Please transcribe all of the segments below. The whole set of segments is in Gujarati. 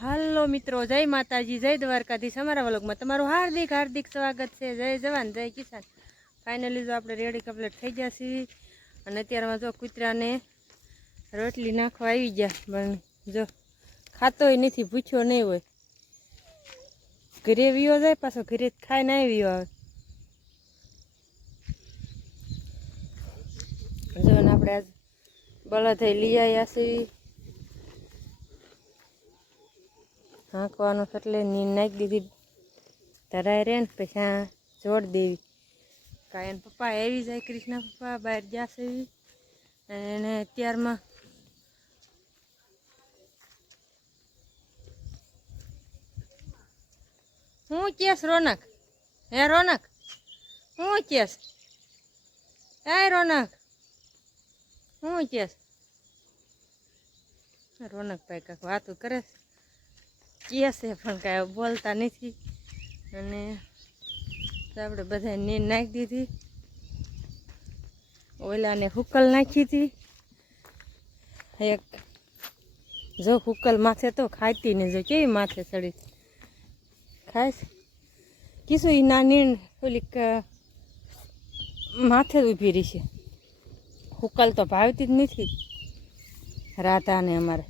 હાલો મિત્રો, જય માતાજી, જય દ્વારકાધીશ। અમારા વ્લોગમાં તમારું હાર્દિક હાર્દિક સ્વાગત છે। જય જવાન જય કિસાન। ફાઇનલી જો આપણે રેડી કમ્પ્લીટ થઈ ગયા છીએ અને અત્યારમાં જો કૂતરાને રોટલી નાખવા આવી ગયા, પણ જો ખાતોય નથી, ભૂખ્યો નહીં હોય। ઘરે વિયો જાય, પાછો ઘરે ખાઈને આવ્યો આવે। જો ને આપણે આજ બળદ લઈ આવ્યા છીએ હાંકવાનું, એટલે નીંદ નાખી દીધી ધરાય રે ને પછી જોડ દેવી। કાંઈ એને પપ્પા આવી જાય, કૃષ્ણ પપ્પા બહાર જશે અને એને અત્યારમાં હું કેસ રોનક, હે રોનક, હું કેસ, હે રોનક, હું કેસ। રોનકભાઈ કાંઈક વાતું કરે છે પણ કાંઈ બોલતા નથી। અને આપણે બધા નીંદ નાખી દીધી, ઓલાને હુકલ નાખી હતી એક, જો હુકલ માથે તો ખાતી ને જો કેવી માથે ચડી ખાય કીશું એ ના નીંદ ઓલી માથે જ ઊભી રહી છે। હુકલ તો ભાવતી જ નથી રાધાને, અમારે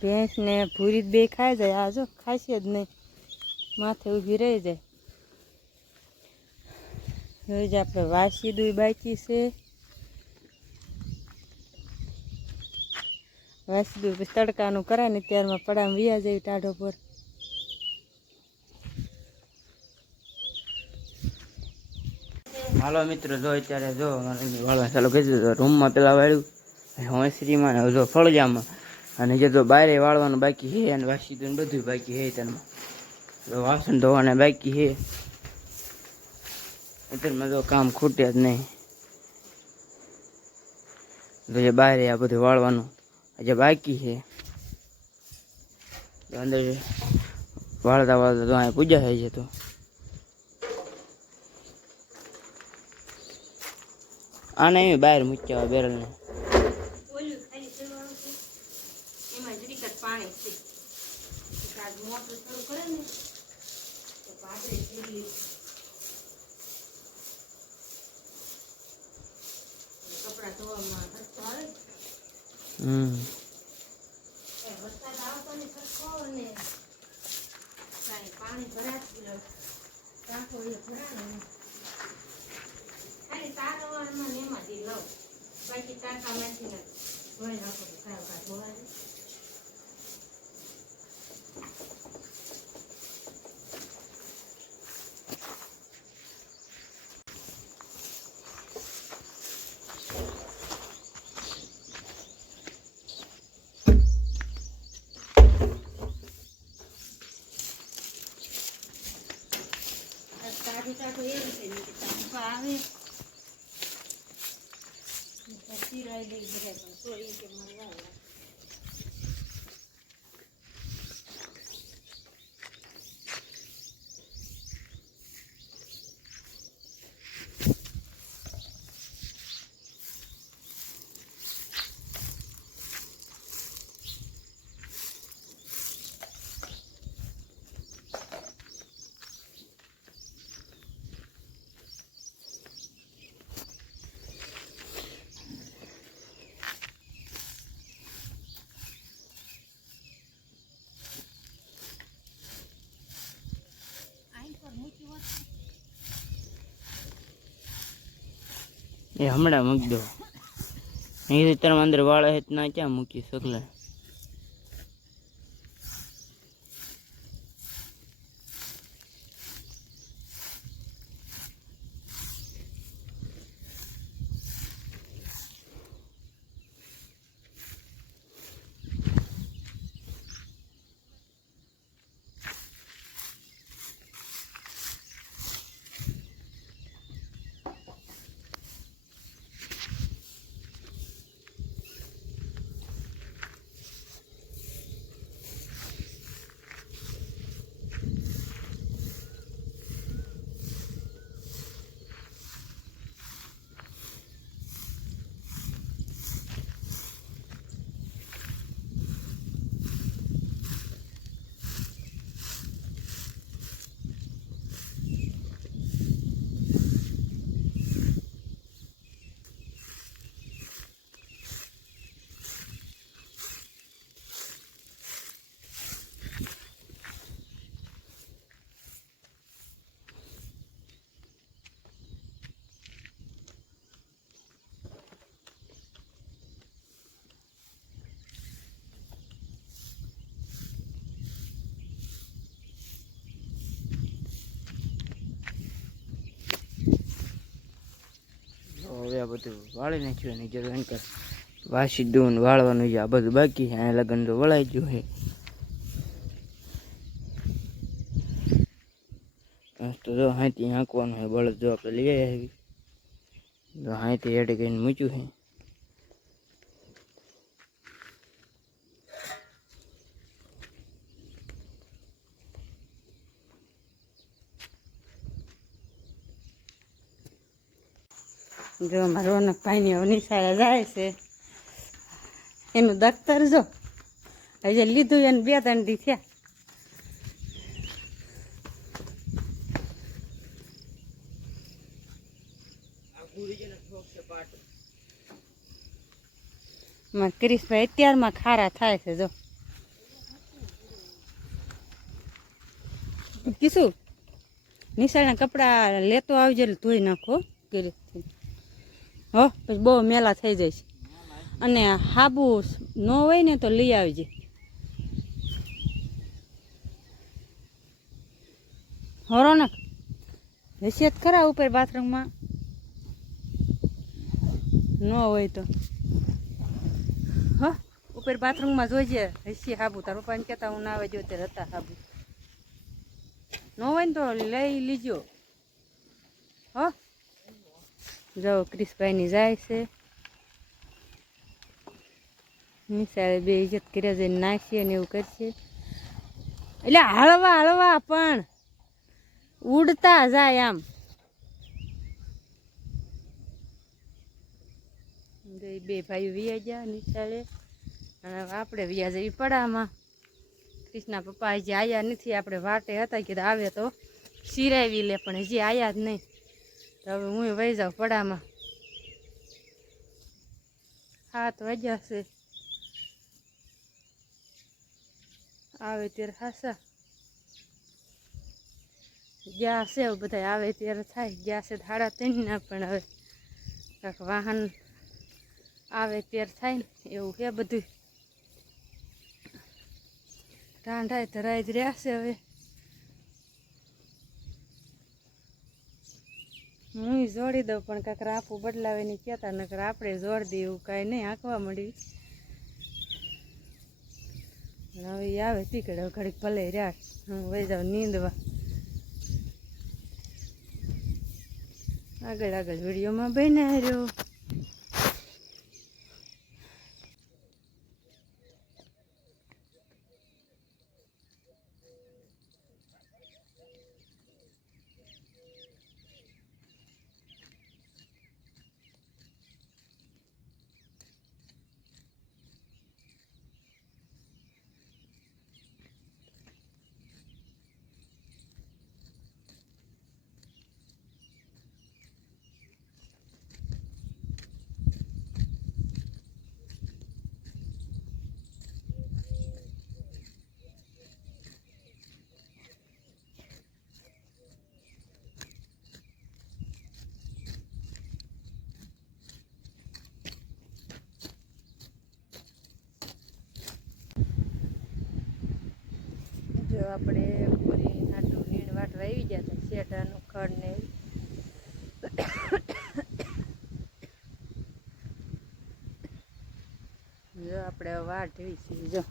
ભેંસ ને ભૂરી બે ખાઈ જાય, આ જો ખાશે જ નહીં, માથે ઊભી રહી જાય। હવે જ આપણે વાસી દૂધ બાકી છે, વાસી દૂધ પછી તડકાનું કરાય ને ત્યારમાં પડામાં વ્યા જાય ટાઢો પર। હાલો મિત્રો, જો અત્યારે જો વાળવા ચાલુ કરી દીધો રૂમમાં, પેલા વાળ્યું હોંસરીમાં ને જો ફળિયામાં, અને જે તો બારે વાળવાનું બાકી છે અને વાસી દૂધ બધું બાકી છે। તેમાં જો વાસણ ધોવાના બાકી છે, અત્યારમાં જો કામ ખૂટે જ નહીં। તો જે બહાર આ બધું વાળવાનું જે બાકી છે, અંદર વાળતા વાળતા તો અહીંયા પૂજા થઈ છે। તો આને એમ બહાર મૂક્યા હોય બેરલને, પાણી મોટર શરૂ કરે ને તો પાદરી કપડા ધોવામાં ખર્ચો આવે, વરસાદ આવતો ને ખર્ચો ને કાંઈ પાણી ભરાતું ટાંકો એ ભરાય ખાલી તારવામાં ને એમાંથી લઉં, બાકી ટાંકામાંથી ને ધોઈ નાખો તો સાવ કાં ધોવા દે। ટાંકો એવી છે ને ટાંકો આવે સિરાઈ દઈ બધા, પણ તો એ કે મળવા એ હમણાં મૂકી દો, અહીં તારા અંદર વાળા હે ના ક્યાં મૂકી શકલે। બધું વાળી નાખ્યું અને જો એમ કર વાસી દૂન વાળવાનું છે આ બધું બાકી છે. અહીંયા લગન તો વળાઈ ગયું છે. તો જો અહીંથી હાંકવાનું છે બળદ જો આપણે લઈ આવી તો અહીંથી હેઠે કહીને મૂક્યું છે. જો અમારા રોનકભાઈની હવે નિશાળે જાય છે. એનું દફતર જો હજી લીધું એને 2-3 દી થયા. મારા ક્રિશભાઈ અત્યારમાં ખારા થાય છે. જો કીશું નિશાળના કપડાં લેતો આવજે એટલે ધોઈ નાખો ક્રિશથી. હો પછી બહુ મેલા થઈ જાય છે. અને હાબુ ન હોય ને તો લઈ આવજે. હરો ને હસિયત ખરા ઉપર બાથરૂમમાં ન હોય તો હા ઉપર બાથરૂમમાં જોઈજે હસી હાબુ. તાર પપ્પાને કહેતા હું ના આવે જો ત્યારે હતા હાબુ. ન હોય ને તો લઈ લીજો. હો જો ક્રિશભાઈની જાય છે નિશાળે. બે ઇજ્જત કર્યા જઈને નાખીએ ને એવું કરશે. એટલે હળવા હળવા પણ ઉડતા જાય આમ. બે ભાઈઓ વિયા ગયા નિશાળે અને આપણે વિયા જઈએ પડામાં. ક્રિશના પપ્પા હજી આવ્યા નથી. આપણે વાટે હતા કે આવે તો સિરાવી લે પણ હજી આવ્યા જ નહીં. તો હવે હું વહી જાઉં પડામાં. 7 વાગ્યા છે. આવે ત્યારે હાસા ગયા છે. બધા આવે ત્યારે થાય. ગયા છે 3:30 ના પણ હવે કાંઈક વાહન આવે ત્યારે થાય ને એવું છે બધું. ટાંઢાય ધરાઈ જ રહ્યા છે. હવે હું જોડી દઉં પણ કાંઈક રાફું બદલાવે નહીં કહેતા. નકર આપણે જોડ દઈએ એવું કાંઈ નહીં. આંકવા મળી હવે એ આવે તીકડે ઘડીક ભલે રહ્યા. હું વહી જાઉં નીંદવા. આગળ આગળ વિડીયોમાં બન્યા રહ્યો. જો આપણે પૂરી નાટું નીણ વાટવા આવી ગયા હતા. શેઢાનું ખડ ને જો આપણે વાટવી છીએ. જો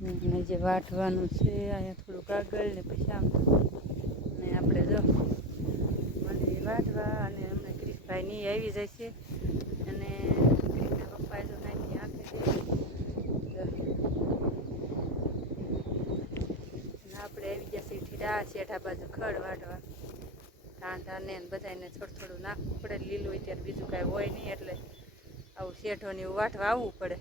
ને જે વાટવાનું છે અહીંયા થોડુંક આગળ ને પછી આમ ને આપણે જો મંદિર વાટવા. અને હમણાં ક્રિશભાઈ ની આવી જાય છે. અને ક્રિશના પપ્પાએ જો નાખી આંખે આપણે આવી ગયા છીએ ઠીડા શેઠા બાજુ ખડ વાટવા. ટાંઢા ને બધાને થોડું થોડું નાખવું પડે. લીલું હોય ત્યારે બીજું કાંઈ હોય નહીં એટલે આવું શેઠોને એવું વાટવા આવવું પડે.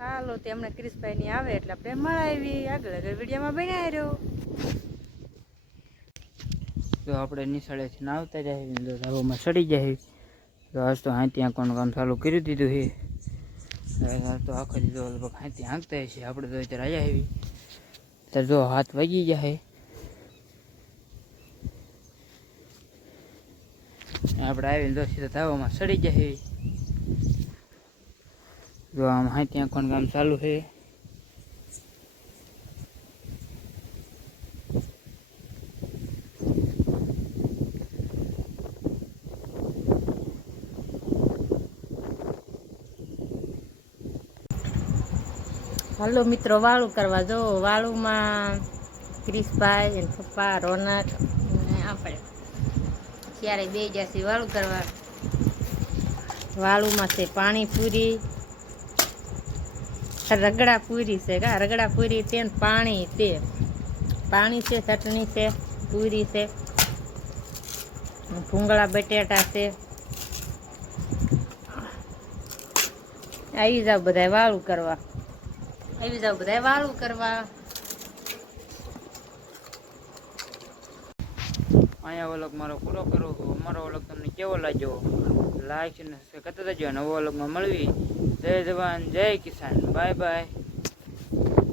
હાલો તે હમણાં ક્રિશભાઈની આવે એટલે આપણે મળાવી. આગળ આગળ વિડીયોમાં બનાવી રહ્યો. તો આપણે નિશાળેથી ના આવતા જાય તો ધાબામાં સડી જાય. તો આજ તો હાથી આંકવાનું કામ ચાલુ કરી દીધું છે. તો આખો દીધો લગભગ હાથી હાંકતા છે. આપણે તો અત્યારે આવ્યા આવી ત્યારે જો 7 વાગી જાય. આપણે આવીને તો સીધા ધાબામાં સડી જાય. જો આમ હાથી આંકવાનું કામ ચાલુ છે. હાલો મિત્રો વાળું કરવા જો વાળુમાં ક્રિશભાઈ અને પપ્પા રોનક અને આપણે ત્યારે બે જશે વાળું કરવા. વાળુમાં છે પાણીપુરી, રગડા પૂરી છે કા રગડા પૂરી છે ને પાણી છે ચટણી છે પૂરી છે ભૂંગળા બટેટા છે. આવી જાવ બધા વાળું કરવા, આવી જાવ બધા વાળું કરવા. અહીંયા વ્લોગ મારો પૂરો કરો. અમારો વ્લોગ તમને કેવો લાગ્યો લાઈક અને સબસ્ક્રાઈબ કરતા જજો. નવો વ્લોગમાં મળવી. જય જવાન જય કિસાન. Bye bye.